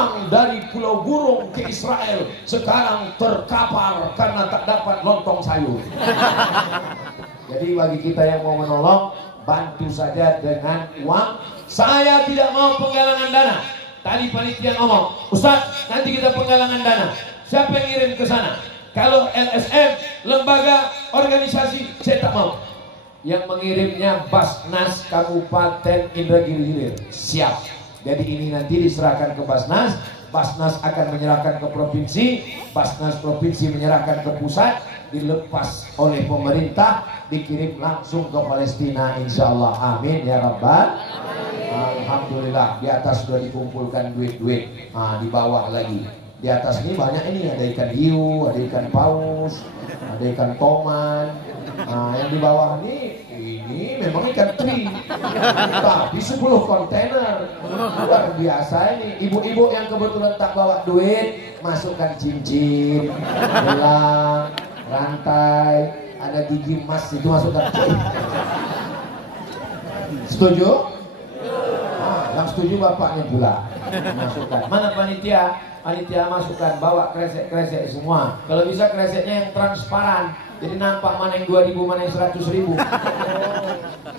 terbang dari Pulau Burung ke Israel, sekarang terkapar karena tak dapat lontong sayur. Jadi bagi kita yang mau menolong, bantu saja dengan uang. Saya tidak mau penggalangan dana. Tadi panitia ngomong, Ustaz, nanti kita penggalangan dana. Siapa yang ngirim ke sana? Kalau LSM, lembaga, organisasi, saya tak mau. Yang mengirimnya Basnas Kabupaten Indragiri Hilir. Siap. Jadi ini nanti diserahkan ke Basnas, Basnas akan menyerahkan ke provinsi, Basnas provinsi menyerahkan ke pusat, dilepas oleh pemerintah, dikirim langsung ke Palestina, insya Allah. Amin ya Rabbal. Alhamdulillah, di atas sudah dikumpulkan duit-duit. Di bawah lagi, di atas ini banyak, ini ada ikan hiu, ada ikan paus, ada ikan toman. Yang di bawah ini memang ikan teri, tapi 10 kontainer. Luar biasa ini. Ibu-ibu yang kebetulan tak bawa duit, masukkan cincin, gelang, rantai, ada gigi emas, itu masukkan. Setuju? Yang setuju bapaknya pula masukkan. Mana panitia? Panitia masukkan, bawa kresek-kresek semua. Kalau bisa kreseknya yang transparan, jadi nampak mana yang 2.000, mana yang 100.000.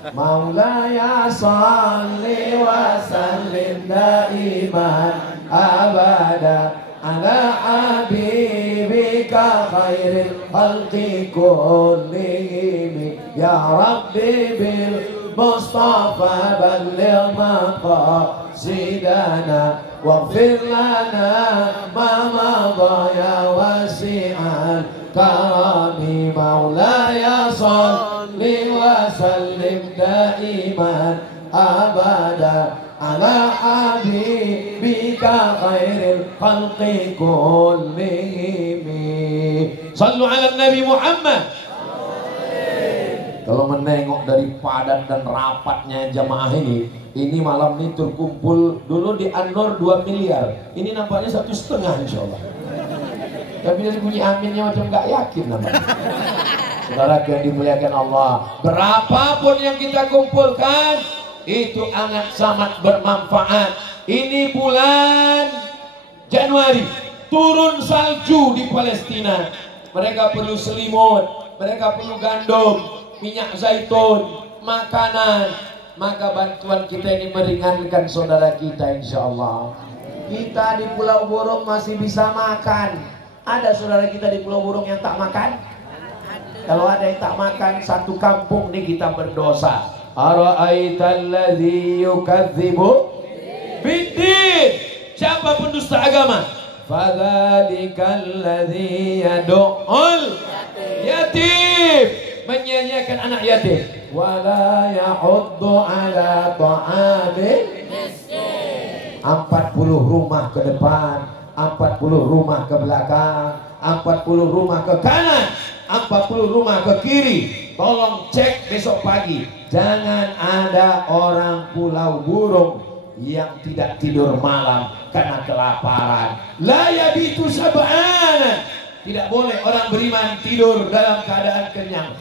Maulaya salli wa sallim daiman abada ala habibika khairil khalqi kullihim ya Rabbi bil Mustafa balligh maqasidana waghfir lana ma madha ya wasi'al karami maulaya salli wa sallim daiman abada ala habibika khairil khalqi kullihim. Sallu ala Nabi Muhammad. Kalau menengok dari padat dan rapatnya jamaah ini malam ini terkumpul dulu di An-Nur 2 miliar. Ini nampaknya 1,5 insya Allah. Tapi dari bunyi aminnya macam nggak yakin namanya. Saudara yang dimuliakan Allah, berapapun yang kita kumpulkan itu sangat bermanfaat. Ini bulan Januari, turun salju di Palestina. Mereka perlu selimut, mereka perlu gandum, minyak zaitun, makanan. Maka bantuan kita ini meringankan saudara kita, insya Allah. Kita di Pulau Burung masih bisa makan. Ada saudara kita di Pulau Burung yang tak makan? Kalau ada yang tak makan, satu kampung nih kita berdosa. Ara'aital ladzi yukadzibu biddin. Siapa pendusta agama? Fadzalikal ladzi yad'ul yatim, menyanyiakan anak yatim. Wala yahuddu ala ta'amil miskin. 40 rumah ke depan, 40 rumah ke belakang, 40 rumah ke kanan, 40 rumah ke kiri. Tolong cek besok pagi, jangan ada orang Pulau Burung yang tidak tidur malam karena kelaparan. La yabitu sab'ana. Tidak boleh orang beriman tidur dalam keadaan kenyang.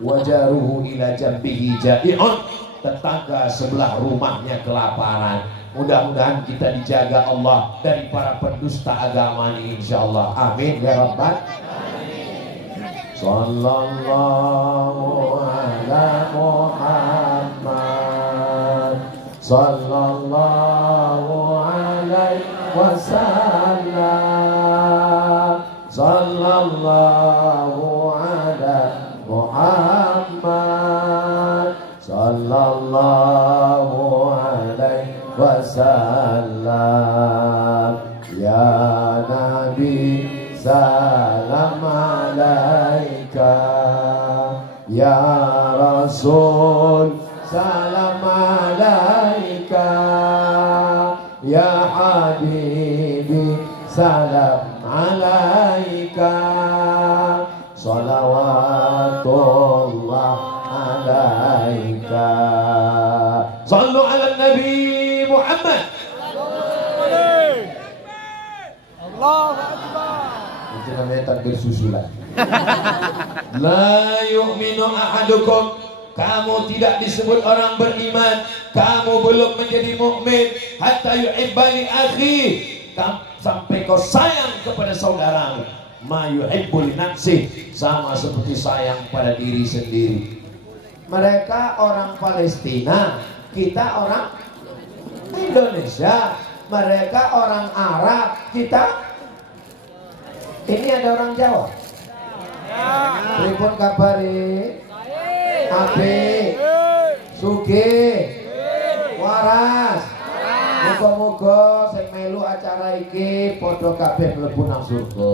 Wajaruhu ila jambihi ja'i'un. Tetangga sebelah rumahnya kelaparan. Mudah-mudahan kita dijaga Allah dari para pendusta agama ini, insyaallah. Amin ya rabbal. Sallallahu ala Muhammad sallallahu alaihi wasallam. Sallallahu ala Muhammad sallallahu alaihi wasallam. Ya Nabi salam alaika, ya Rasul salam alaika, ya Habibi salam alaika, salawatullah alaika. Sallu ala Nabi Muhammad. Allahu Akbar. Itu namanya takbir susulan. La yu'minu ahadukum kamu tidak disebut orang beriman, kamu belum menjadi mukmin. Hatta yuhibba li akhi, sampai kau sayang kepada saudaramu. Ma yuhibbu li nafsihi, sama seperti sayang pada diri sendiri. Mereka orang Palestina, kita orang Indonesia. Mereka orang Arab, kita ini ada orang Jawa. Pripun kabare? Apik, sugih, waras. Muga-muga sing melu acara iki padha kabeh mlebu nang surga.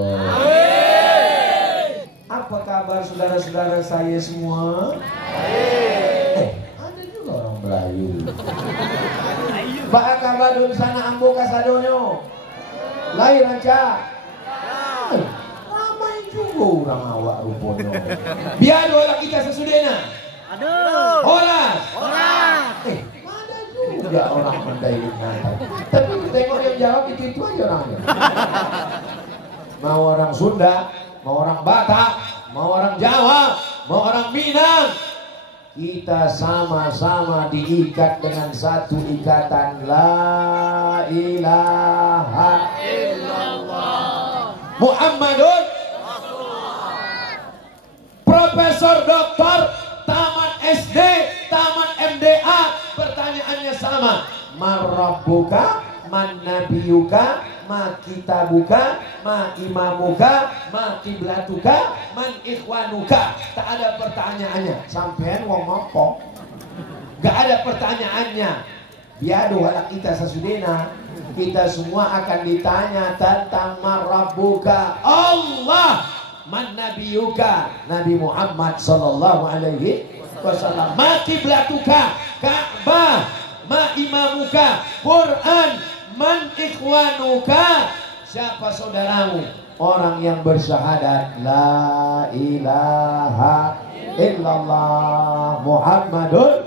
Apa kabar saudara-saudara saya semua? Ada juga orang Melayu. Mbak kabadun sana ambo kasadonyo. Lain aja. Ramai juga orang awak rupanya. Biar olah kita sesudahnya. Aduh. Olah. Mana juga orang Mandailing. Tapi tengok yang jawab itu aja orangnya. Mau orang Sunda, mau orang Batak, mau orang Jawa, mau orang Minang, kita sama-sama diikat dengan satu ikatan la ilaha illallah Muhammadun Rasulullah. Profesor Doktor tamat SD, tamat MDA, pertanyaannya sama. Marabbuka, man nabiyuka, ma kitabuka, ma imamuka, ma kiblatuka, man ikhwanuka. Tak ada pertanyaannya. Sampean ngomong apa? Gak ada pertanyaannya. Biado wala kita sesudena, kita semua akan ditanya tentang marabbuka, Allah, man nabiyuka, Nabi Muhammad sallallahu alaihi wasallam, ma kiblatuka, Ka'bah, ma imamuka, Quran, man ikhwanuka, siapa saudaramu? Orang yang bersyahadat la ilaha illallah Muhammadun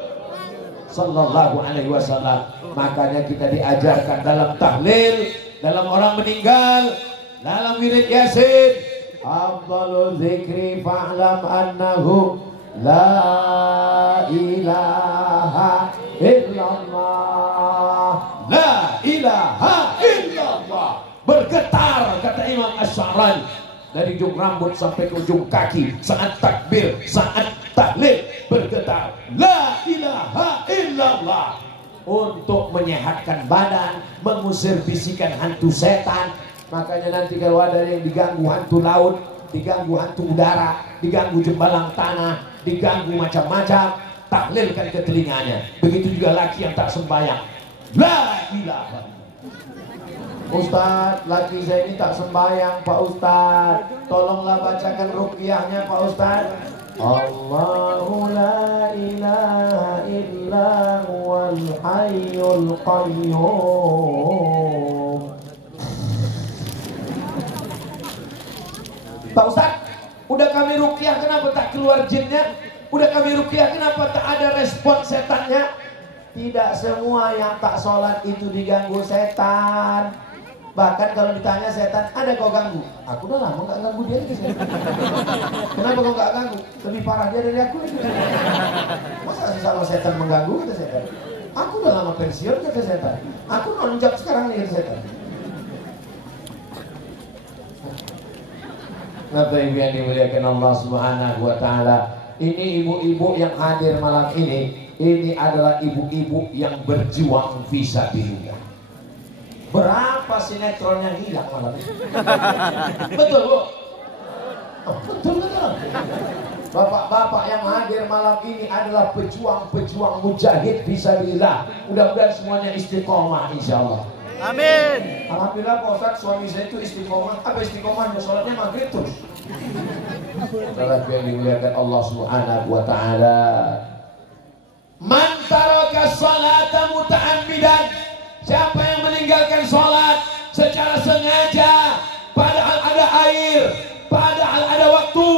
sallallahu alaihi wasallam. Makanya kita diajarkan dalam tahlil, dalam orang meninggal, dalam wirid yasin, afdalul zikri fa'lam annahu la ilaha illallah, la ilaha illallah. Bergetar kata Imam Asy'arani dari ujung rambut sampai ke ujung kaki saat takbir, saat tahlil, bergetar la ilaha illallah untuk menyehatkan badan, mengusir bisikan hantu setan. Makanya nanti kalau ada yang diganggu hantu laut, diganggu hantu udara, diganggu jembalang tanah, diganggu macam-macam, tahlilkan ke telinganya. Begitu juga laki yang tak sembahyang, la ilaha. Ustaz, laki saya ini tak sembahyang Pak Ustaz, tolonglah bacakan ruqyahnya Pak Ustaz. Allahu la ilaha illa huwal hayyul qayyum. Pak Ustaz, udah kami ruqyah kenapa tak keluar jinnya? Udah kami ruqyah kenapa tak ada respon setannya? Tidak semua yang tak sholat itu diganggu setan. Bahkan kalau ditanya setan, ada kau ganggu? Aku udah lama gak ganggu dia lagi. Kenapa kau gak ganggu? Lebih parah dia dari aku. Masa sama setan mengganggu, kata setan. Aku udah lama pensiun, kata setan. Aku nonjok sekarang nih, kata setan. Bapak Ibu yang dimuliakan Allah Subhanahu wa Ta'ala, ini ibu-ibu yang hadir malam ini adalah ibu-ibu yang berjuang fisabilillah. Berapa sinetron yang hilang malam ini? Betul Bu? Oh, betul. Bapak-bapak yang hadir malam ini adalah pejuang-pejuang mujahid fisabilillah. Mudah-mudahan semuanya istiqomah insyaallah. Amin. Alhamdulillah Pak Ustaz, suami saya itu istiqomah. Apa istiqomah? Sholatnya maghrib terus. Salat yang dimuliakan Allah Subhanahu wa Ta'ala. Man taraka salata muta'ammidan, siapa yang meninggalkan sholat secara sengaja, padahal ada air, padahal ada waktu,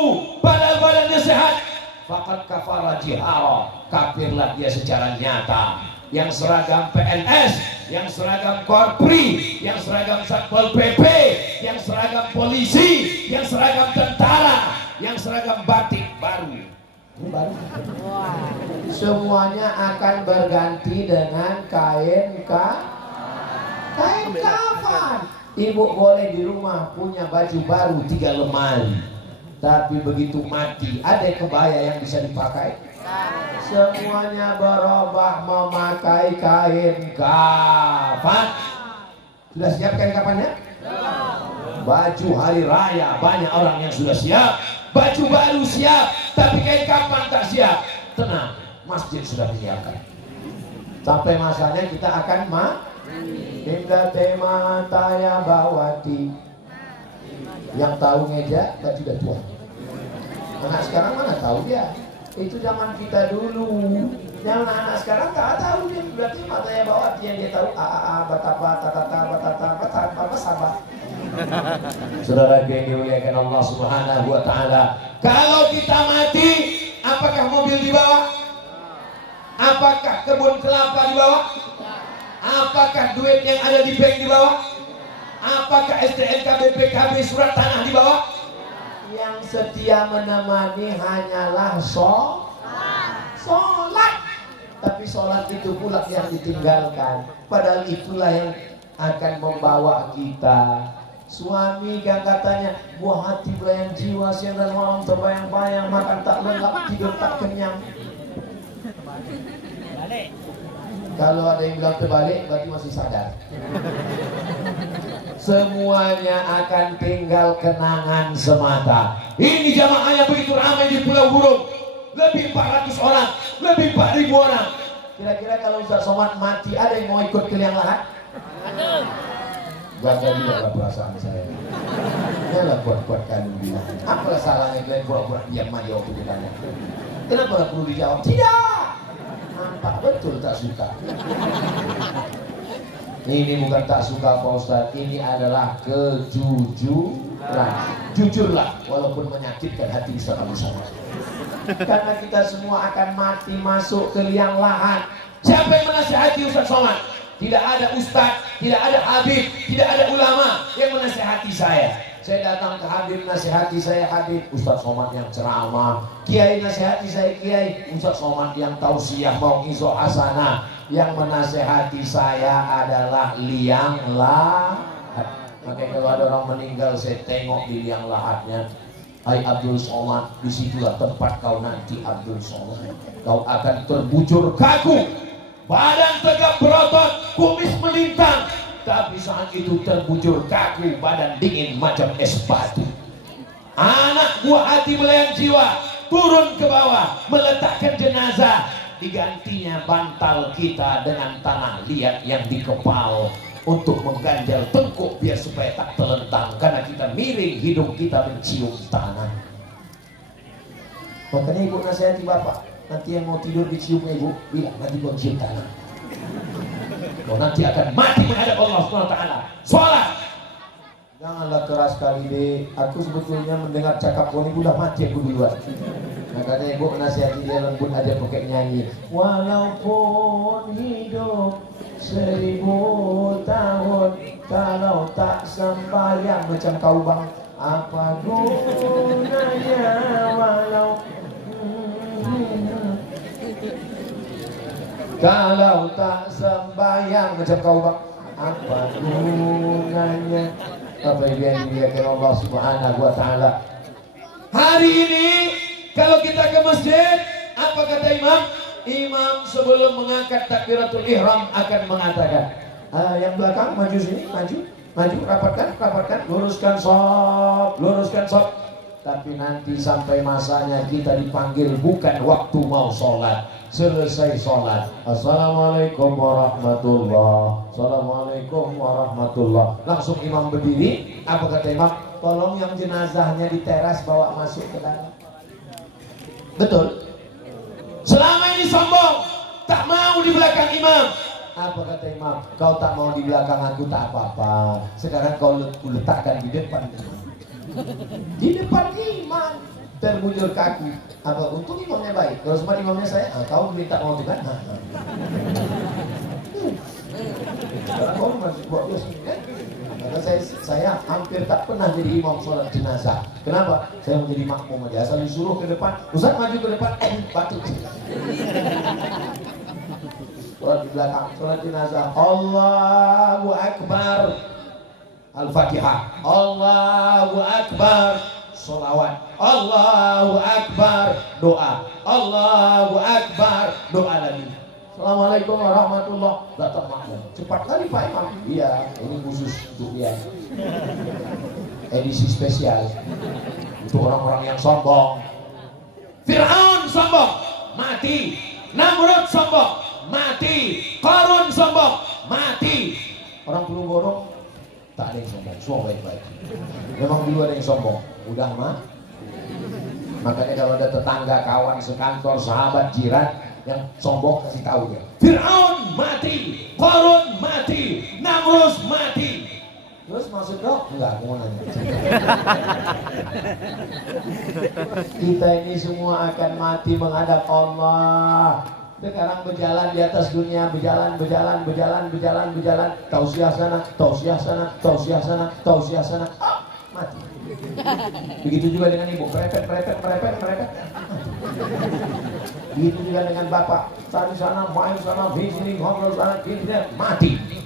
padahal badannya sehat, faqad kafara jihara, kafirlah dia secara nyata. Yang seragam PNS, yang seragam Korpri, yang seragam Satpol PP, yang seragam polisi, yang seragam tentara, yang seragam batik baru, Ini baru. Semuanya akan berganti dengan kain kafan. Ibu boleh di rumah punya baju baru 3 lemari, tapi begitu mati ada kebaya yang bisa dipakai. Semuanya berubah memakai kain kafan. Sudah siap kain kafannya? Baju hari raya banyak orang yang sudah siap. Baju baru siap, tapi kain kafan tak siap. Tenang, masjid sudah menyiapkan. Sampai masanya kita akan hingga tema taya bawati. Yang tahu ngeja tak tidak tua. Anak sekarang mana tahu dia? Itu zaman kita dulu. Yang anak sekarang tak tahu dia. Berarti matanya bawati yang dia tahu batapa batata sabar. Saudara yang dimuliakan Allah Subhanahu wa taala. Kalau kita mati, apakah mobil dibawa? Apakah kebun kelapa dibawa? Apakah duit yang ada di bank dibawa? Apakah STNK BPKB surat tanah dibawa? Yang setia menemani hanyalah sholat. Tapi sholat itu pula yang ditinggalkan. Padahal itulah yang akan membawa kita. Suami kan katanya, buah hati belayan jiwa, siang dan malam terbayang-bayang, makan tak lengkap, tidur tak kenyang. Kalau ada yang bilang terbalik, berarti masih sadar. Semuanya akan tinggal kenangan semata. Ini jamaah yang begitu ramai di Pulau Burung. Lebih 400 orang, lebih 4.000 orang. Kira-kira kalau Ustaz Somad mati, ada yang mau ikut ke liang lahat? Ada. Jaga juga lah perasaan saya. Janganlah kuat-kuatkan bilang. Apalah salahnya kalian pura-pura diam aja waktu ditanya. Kenapa perlu dijawab? Tidak. Nampak betul tak suka. Ini bukan tak suka Pak Ustaz. Ini adalah kejujuran. Jujurlah walaupun menyakitkan hati sama-sama. Karena kita semua akan mati masuk ke liang lahat. Siapa yang menasihati Ustaz Somad? Tidak ada ustaz, tidak ada habib, tidak ada ulama yang menasihati saya. Saya datang ke Habib, nasihati saya Habib. Ustaz Somad yang ceramah. Kiai nasihati saya Kiai. Ustaz Somad yang tausiah mau iso hasanah. Yang menasihati saya adalah liang lahat. Makanya kalau ada orang meninggal, saya tengok di liang lahatnya. Hai Abdul Somad, disitulah tempat kau nanti Abdul Somad. Kau akan terbujur kaku, badan tegap berotot, kumis melintang. Tapi saat itu terbujur kaku, badan dingin macam es batu. Anak buah hati belayan jiwa turun ke bawah meletakkan jenazah. Digantinya bantal kita dengan tanah liat yang dikepal untuk mengganjal tengkuk biar supaya tak terlentang. Karena kita miring, hidung kita mencium tanah. Makanya ibu nasihati bapak, nanti yang mau tidur diciumnya ibu, bilang nanti gua cium tanah. Kau nanti akan mati menghadap Allah SWT. Sholat. Janganlah keras kali deh. Aku sebetulnya mendengar cakap kau ini udah mati aku duluan. Makanya ibu nasihati dia lembut aja pakai nyanyi. Walaupun hidup 1000 tahun, kalau tak sembahyang macam kau bang, apa gunanya walau kalau tak sembahyang macam kau bang, apa gunanya? Apa yang dimuliakan Allah Subhanahu wa taala. Hari ini kalau kita ke masjid, apa kata imam? Imam sebelum mengangkat takbiratul ihram akan mengatakan, yang belakang maju sini, maju, rapatkan, luruskan shop. Tapi nanti sampai masanya kita dipanggil bukan waktu mau sholat. Selesai sholat, assalamualaikum warahmatullah, assalamualaikum warahmatullah. Langsung imam berdiri. Apa kata imam? Tolong yang jenazahnya di teras bawa masuk ke dalam. Betul. Selama ini sombong, tak mau di belakang imam. Apa kata imam? Kau tak mau di belakang aku tak apa-apa. Sekarang kau letakkan di depan imam. Di depan imam terbujur kaki. Apa untung imamnya baik? Kalau semua imamnya saya, kau minta mau juga. Sekarang kau masih buat kan? Karena saya hampir tak pernah jadi imam sholat jenazah. Kenapa? Saya mau jadi makmum aja. Asal disuruh ke depan, Ustaz maju ke depan, batuk. Sholat di belakang, sholat jenazah. Allahu Akbar. Al-Fatihah. Allahu Akbar. Sholawat. Allahu Akbar. Doa. Allahu Akbar. Doa lagi. Assalamualaikum warahmatullahi wabarakatuh. Datang makmum. Cepat kali Pak Imam. Iya, ini khusus untuk dia. Edisi spesial untuk orang-orang yang sombong. Fir'aun sombong, mati. Namrud sombong, mati. Qarun sombong, mati. Orang perlu borong, tak ada yang sombong, semua baik-baik. Memang dulu ada yang sombong, udah mah. Makanya kalau ada tetangga, kawan, sekantor, sahabat, jiran yang sombong, kasih tahu dia. Fir'aun mati, Qarun mati, Namrud mati. Terus maksud dok? Enggak, mau nanya. Kita ini semua akan mati menghadap Allah. Sekarang berjalan di atas dunia, berjalan. Tausiah sana, tausiah sana. Mati. Begitu juga dengan ibu, merepet. Begitu juga dengan bapak, cari sana, main sana, visiting, ngobrol sana, mati.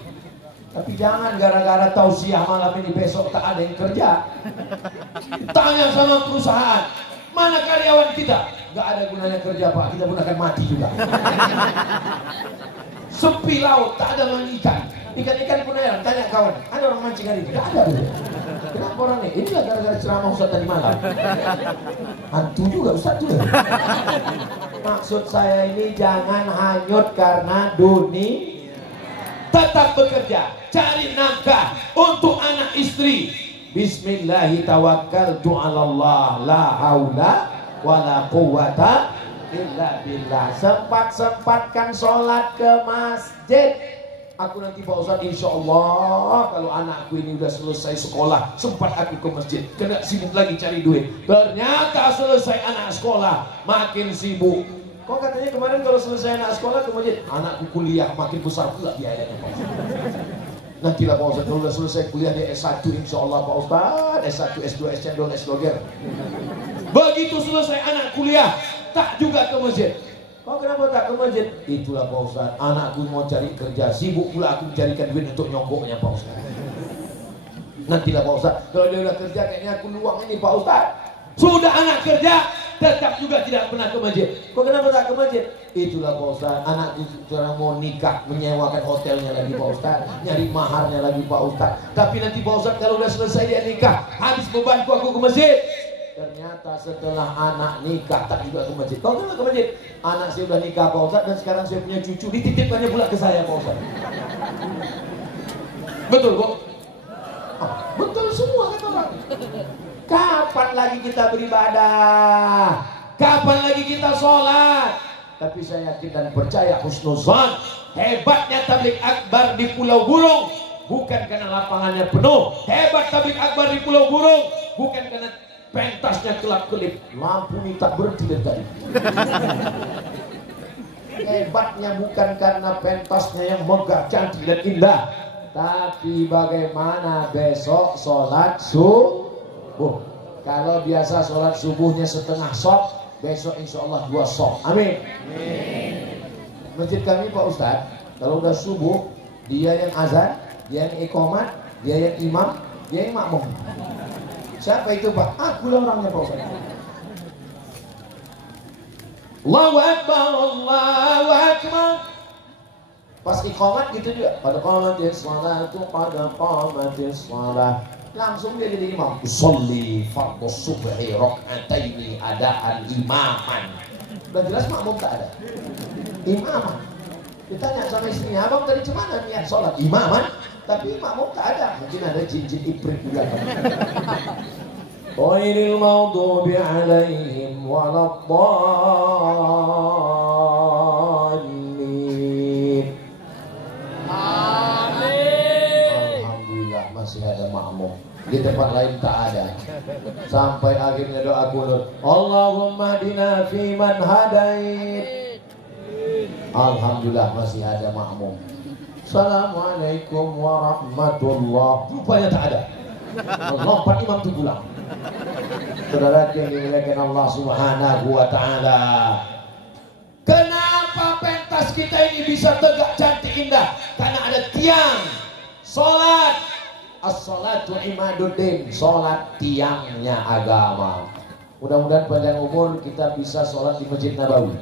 Tapi jangan gara-gara tausiah malam ini besok tak ada yang kerja. Tanya sama perusahaan, mana karyawan kita? Gak ada gunanya kerja Pak, kita pun akan mati juga. Sepi laut, tak ada ikan. Ikan pun ada, tanya kawan, ada orang mancing hari ini? Gak ada. Kenapa orang ini? Inilah gara-gara ceramah Ustaz tadi malam. Hantu juga Ustaz juga. Maksud saya ini jangan hanyut karena dunia. Tetap bekerja, cari nafkah untuk anak istri. Bismillahirrahmanirrahim. La haula wala quwwata illa billah. Sempatkan sholat ke masjid. Aku nanti Pak Ustaz insya Allah kalau anakku ini udah selesai sekolah sempat aku ke masjid. Kena sibuk lagi cari duit. Ternyata selesai anak sekolah makin sibuk. Kok katanya kemarin kalau selesai anak sekolah ke masjid, anakku kuliah makin besar pula biayanya Pak Ustaz. Nantilah Pak Ustaz kalau sudah selesai kuliah di S1 insya Allah Pak Ustaz, S1, S2, S2, S2. Begitu selesai anak kuliah, tak juga ke masjid. Kok kenapa tak ke masjid? Itulah Pak Ustaz, anakku mau cari kerja, sibuk pula aku mencarikan duit untuk nyogoknya Pak Ustaz. Nantilah Pak Ustaz, kalau dia udah kerja kayaknya aku luang ini Pak Ustaz. Sudah anak kerja, tetap juga tidak pernah ke masjid. Kok kenapa tak ke masjid? Itulah Pak Ustaz, anakku sekarang mau nikah, menyewakan hotelnya lagi Pak Ustaz, nyari maharnya lagi Pak Ustaz. Tapi nanti Pak Ustaz kalau udah selesai dia nikah, habis bebanku aku ke masjid. Ternyata setelah anak nikah tak juga ke masjid. Kok kenapa ke masjid? Anak saya udah nikah Pak Ustaz dan sekarang saya punya cucu, dititipkannya pula ke saya Pak Ustaz. Betul kok? Betul semua kata orang. Kapan lagi kita beribadah? Kapan lagi kita sholat? Tapi saya yakin dan percaya husnuzan, hebatnya tabligh akbar di Pulau Burung bukan karena lapangannya penuh. Hebat tabligh akbar di Pulau Burung bukan karena pentasnya kelap-kelip, lampu ini tak berhenti dari tadi. Hebatnya bukan karena pentasnya yang megah, cantik dan indah, tapi bagaimana besok sholat subuh. Kalau biasa sholat subuhnya setengah shot, besok insya Allah 2 shot. Amin. Masjid kami Pak Ustadz, kalau udah subuh, dia yang azan, dia yang iqamat, dia yang imam, dia yang makmum. Siapa itu Pak? Aku lah orangnya Pak Ustadz. Allahu Akbar, Allahu Akbar. Pas iqamat gitu juga. Pada qamatis sholatu, pada qamatis sholat. Langsung dia jadi imam. Usolli fardhu subhi rak'ataini adaan imaman. Udah jelas makmum tak ada. Imaman. Ditanya sama istrinya, abang tadi cemana niat sholat? Imaman. Tapi makmum tak ada. Mungkin ada jin-jin ibrit juga. Ghairil maghdubi alaihim waladdallin. Alhamdulillah masih ada makmum. Di tempat lain tak ada. Sampai akhirnya doa kunut, Allahumma hdina fi man hadait. Alhamdulillah masih ada makmum. Assalamualaikum warahmatullahi. Rupanya tak ada. Lompat imam itu pulang. Saudara yang dimuliakan Allah Subhanahu wa taala. Kenapa pentas kita ini bisa tegak cantik indah? Karena ada tiang salat. As-salatu imaduddin, salat tiangnya agama. Mudah-mudahan panjang umur kita bisa salat di Masjid Nabawi.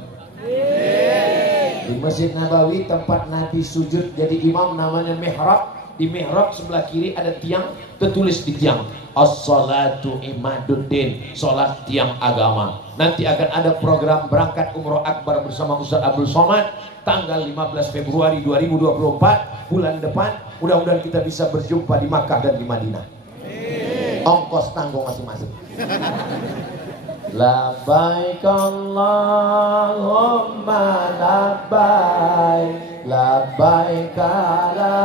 Di Masjid Nabawi tempat Nabi sujud jadi imam namanya mihrab. Di mihrab sebelah kiri ada tiang, tertulis di tiang as-salatu imaduddin, salat tiang agama. Nanti akan ada program berangkat umroh akbar bersama Ustaz Abdul Somad tanggal 15 Februari 2024 bulan depan. Mudah-mudahan kita bisa berjumpa di Makkah dan di Madinah. Ongkos tanggung masing-masing. Labbaik Allahumma labbaik, labbaik la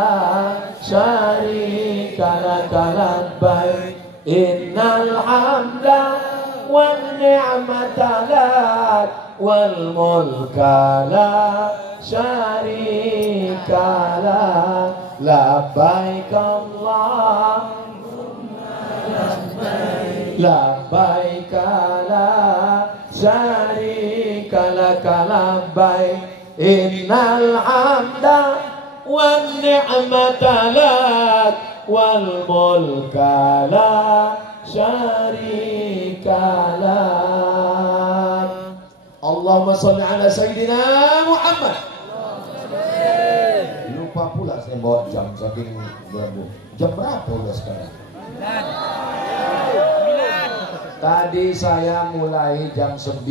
syarika laka labbaik, innal hamda wan ni'mata lak wal mulka la syarika lak, labbaik Allahumma labbaik, labbaik la syarika laka labbaik, innal hamda wan ni'mata lak wal mulka la syarika lak. Allahumma sholli ala Sayyidina Muhammad. Lupa pula saya bawa jam saking berapa. Jam berapa udah sekarang? Tadi saya mulai jam 9,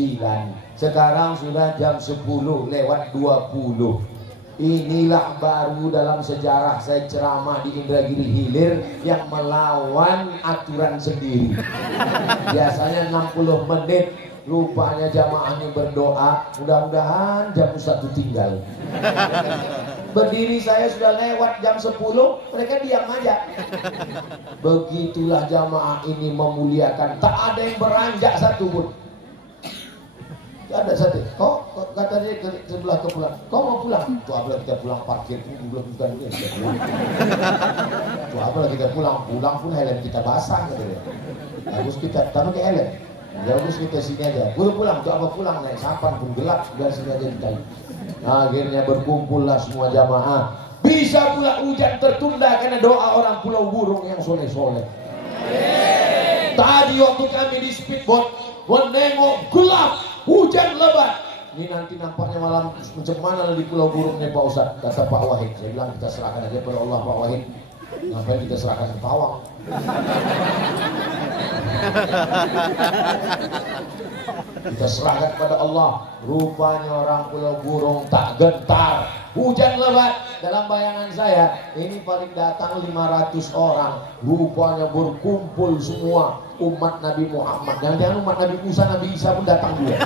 sekarang sudah jam 10 lewat 20. Inilah baru dalam sejarah saya ceramah di Indragiri Hilir yang melawan aturan sendiri. Biasanya 60 menit, rupanya jamaahnya berdoa, mudah-mudahan jam 1 tinggal. Berdiri saya sudah lewat jam 10, mereka diam aja. Begitulah jamaah ini memuliakan, tak ada yang beranjak satu pun. Gak ada satu. Kok kata dia ke sebelah ke pulang. Kau mau pulang? Tuh apalah kita pulang parkir pun belum bukan ini kita pulang. Tuh apalah kita pulang pun helm kita basah kata dia. Bagus kita taruh ke helm. Bagus kita sini aja. Pulang. Tuh apa pulang naik sampan pun gelap dan sini aja kita. Akhirnya berkumpullah semua jamaah. Bisa pula hujan tertunda karena doa orang Pulau Burung yang soleh-soleh. Tadi waktu kami di speedboat menengok gelap, hujan lebat. Ini nanti nampaknya malam macam mana di Pulau Burungnya Pak Ustaz, kata Pak Wahid. Saya bilang kita serahkan aja pada Allah Pak Wahid. Ngapain kita serahkan ke pawang? Kita serahkan pada Allah. Rupanya orang Pulau Burung tak gentar. Hujan lebat. Dalam bayangan saya ini paling datang 500 orang. Rupanya berkumpul semua umat Nabi Muhammad. Jangan-jangan umat Nabi Musa, Nabi Isa pun datang juga.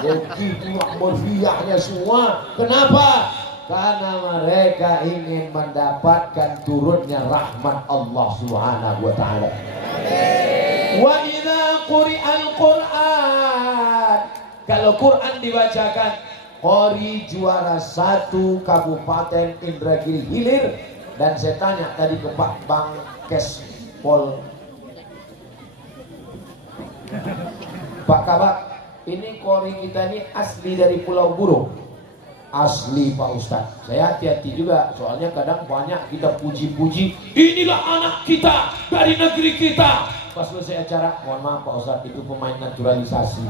Begitu meriahnya semua. Kenapa? Karena mereka ingin mendapatkan turunnya rahmat Allah Subhanahu wa taala. Wa idza quri'al Qur'an, kalau Quran dibacakan, qori juara 1 Kabupaten Indragiri Hilir. Dan saya tanya tadi ke Pak Bangkes Pol, Pak Kabak, ini qori kita ini asli dari Pulau Burung? Asli Pak Ustadz. Saya hati-hati juga, soalnya kadang banyak kita puji-puji, inilah anak kita dari negeri kita. Pas selesai acara, mohon maaf Pak Ustadz, itu pemain naturalisasi.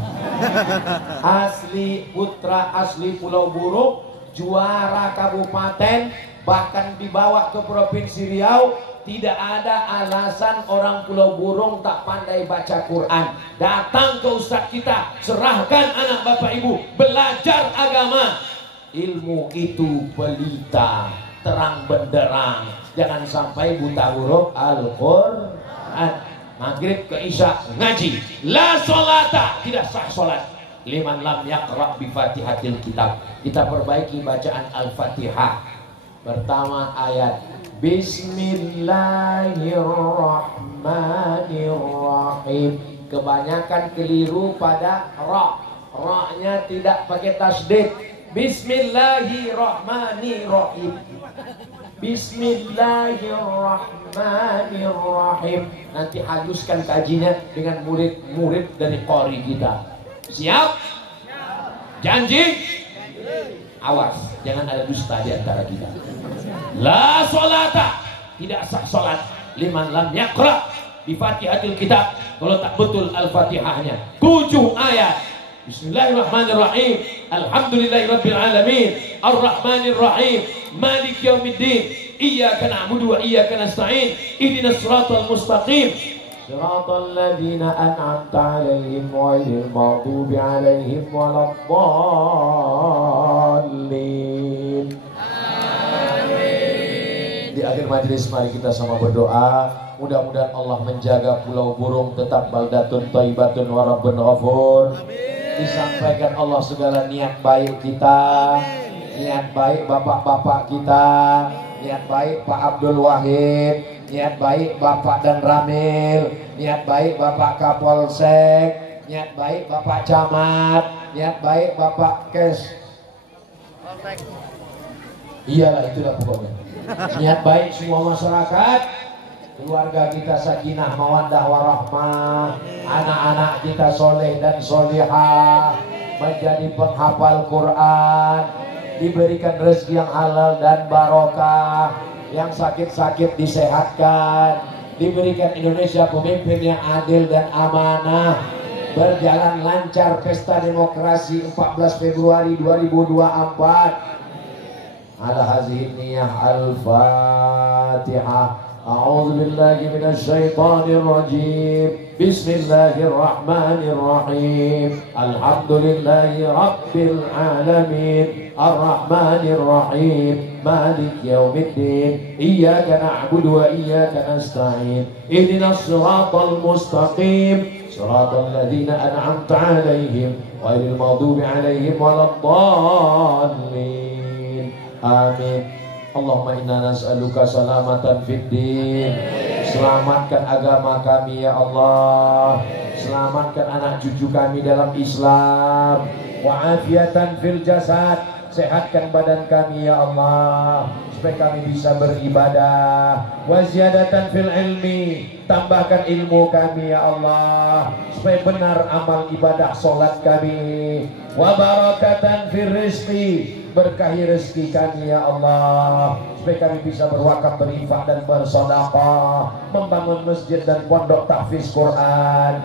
Asli putra asli Pulau Burung, juara kabupaten, bahkan dibawa ke Provinsi Riau. Tidak ada alasan orang Pulau Burung tak pandai baca Quran. Datang ke Ustadz kita, serahkan anak bapak ibu, belajar agama. Ilmu itu pelita, terang benderang. Jangan sampai buta huruf Al-Quran. Maghrib ke Isya ngaji. La sholata, tidak sah sholat liman lam yaqra bi fatihatil kitab. Kita perbaiki bacaan Al-Fatihah. Pertama ayat Bismillahirrahmanirrahim. Kebanyakan keliru pada ra. Ra-nya tidak pakai tasdid. Bismillahirrahmanirrahim. Bismillahirrahmanirrahim. Nanti haluskan kajinya dengan murid-murid dari qori kita. Siap? Janji? Awas, jangan ada dusta di antara kita. La sholata, tidak sah sholat liman lam yaqra di Fatihatil Kitab kalau tak betul Al-Fatihahnya. 7 ayat. Bismillahirrahmanirrahim. Alhamdulillahirabbil alamin. Arrahmanirrahim. Malik yaumiddin. Iyyaka na'budu wa iyyaka nasta'in. Ihdinas siratal mustaqim. Siratal ladzina an'amta 'alaihim ghairil maghdubi 'alaihim waladdallin. Di akhir majelis mari kita sama berdoa. Mudah-mudahan Allah menjaga Pulau Burung tetap baldatun thayyibatun wa rabbun ghafur. Disampaikan Allah segala niat baik kita, niat baik bapak-bapak kita, niat baik Pak Abdul Wahid, niat baik Bapak dan Ramil, niat baik Bapak Kapolsek, niat baik Bapak Camat, niat baik Bapak Kes. Iyalah itulah pokoknya. Niat baik semua masyarakat, keluarga kita sakinah mawaddah warahmah, anak-anak kita soleh dan solihah, menjadi penghafal Quran, diberikan rezeki yang halal dan barokah, yang sakit-sakit disehatkan, diberikan Indonesia pemimpin yang adil dan amanah, berjalan lancar pesta demokrasi 14 Februari 2024. Ala hazihi niyah al-Fatihah. A'udzu billahi minasy syaithanir rajim. Bismillahirrahmanirrahim. Alhamdulillahi rabbil alamin. Arrahmanir rahim. Malik yaumiddin. Iyyaka na'budu wa iyyaka nasta'in. Ihdinas siratal mustaqim. Siratal ladzina an'amta 'alaihim ghairil maghdubi 'alaihim waladdallin. Amin. Allahumma inna nas'aluka salamatan fid din. Selamatkan agama kami ya Allah. Selamatkan anak cucu kami dalam Islam. Wa afiatan fil jasad. Sehatkan badan kami ya Allah, supaya kami bisa beribadah. Wa ziyadatan fil ilmi. Tambahkan ilmu kami ya Allah, supaya benar amal ibadah solat kami. Wa barakatan fil rizqi. Berkahi rezeki kami ya Allah, supaya kami bisa berwakaf, berinfak dan bersedekah, membangun masjid dan pondok tahfiz Quran.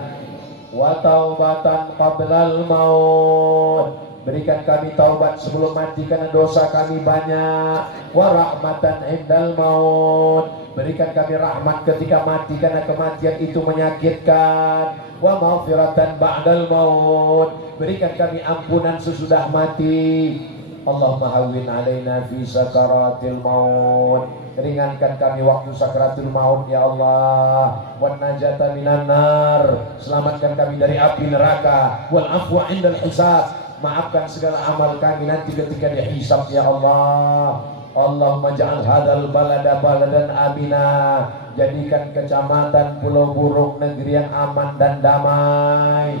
Wa taubatan qablal maut. Berikan kami taubat sebelum mati karena dosa kami banyak. Wa rahmatan indal maut. Berikan kami rahmat ketika mati karena kematian itu menyakitkan. Wa maghfiratan ba'dal maut. Berikan kami ampunan sesudah mati. Allahumma hawwin alaina fi sakaratil maut. Ringankan kami waktu sakaratul maut ya Allah. Wan najata minan nar. Selamatkan kami dari api neraka. Wal afwa indal hisab. Maafkan segala amal kami nanti ketika dihisab ya Allah. Allahumma ja'al hadzal balada baladan amina. Jadikan kecamatan Pulau Burung negeri yang aman dan damai.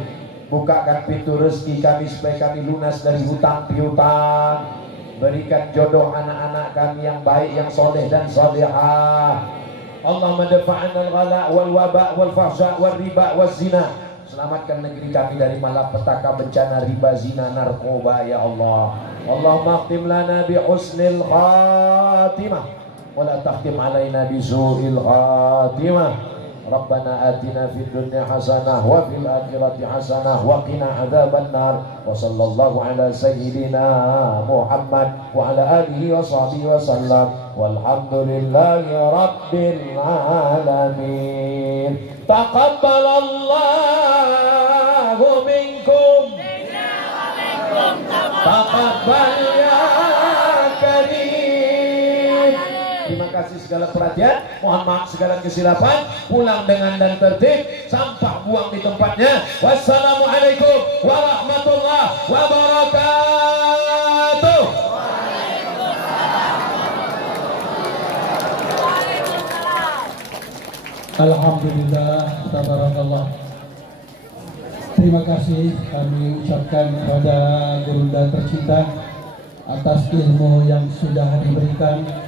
Bukakan pintu rezeki kami supaya kami lunas dari hutang piutang. Berikan jodoh anak-anak kami yang baik, yang soleh dan solehah. Allahumma dafa'na al-ghala wal waba wal fahsya wal riba wal zina. Selamatkan negeri kami dari malapetaka, bencana, riba, zina, narkoba ya Allah. Allahumma khtim lana bi husnil khatimah wa la takhtim alaina bi su'il khatimah. Rabbana atina fid dunya hasanah wa fil akhirati hasanah wa qina adzabannar. Wa sallallahu ala sayyidina Muhammad wa ala alihi wa sahbihi wa sallam. Walhamdulillahi rabbil alamin. Taqabbalallahu minkum. Taqabbal ya karim. Terima kasih segala perhatian. Mohon maaf segala kesilapan. Pulang dengan dan tertib. Sampah buang di tempatnya. Wassalamualaikum warahmatullahi wabarakatuh. Alhamdulillah, tabarakallah. Terima kasih kami ucapkan kepada guru dan tercinta atas ilmu yang sudah diberikan.